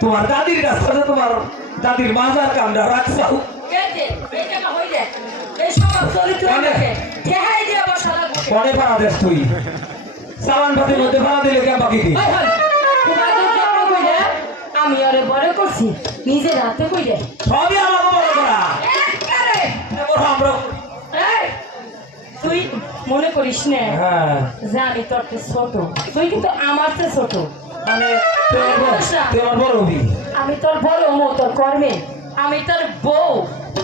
তোমার দাদির কাছে তোমার দাদির মাজার কামটা রাখছাও পরে পাড়া দেশ তুই সাবান পাতির মধ্যে পাড়া দিলে কে বাকি দি আমি আরে বড় করছি নিজের হাতে কইরে সবই আমাকে বড় করা আমরা তুই মনে করিস না যে আমি তোর ছোট তুই কিন্তু আমার চেয়ে ছোট মানে তোমার বড় হবি আমি তোর বড় মো তোর কর্মে আমি তোর বউ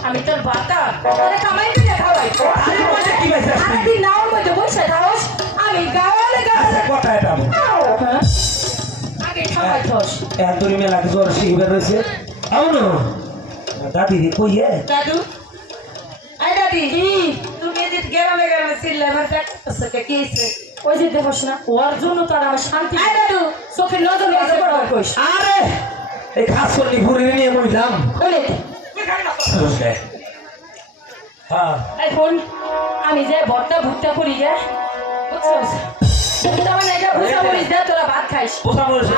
আমি তোর বাতা তোরে কামাই করে খাওয়াই আরে মজা কি ভাই সারাদিন নাওর মধ্যে বসে থাকস আমি গাওয়ালে গাওয়ালে কথা এটা আগে খাওয়াই থস এতরি মেলা জ্বর শিখবে রয়েছে আউনো দাদি কইয়ে দাদু আই দাদি তুমি যে গেরামে গেরামে সিল্লে আমার দেখতেছ কি হইছে ওই যে দেখছ না ওর জন্য তার আমার শান্তি আই দাদু চোখে নজর নজর পড়া কইস আরে এই খাস করলি ঘুরে নিয়ে মইলাম বলে হ্যাঁ এখন আমি যে বড়টা ভুট্টা করি গে বুঝছস তুমি তো মানে এটা বুঝা বলিস দে তোরা ভাত খাইস বুঝা বলিস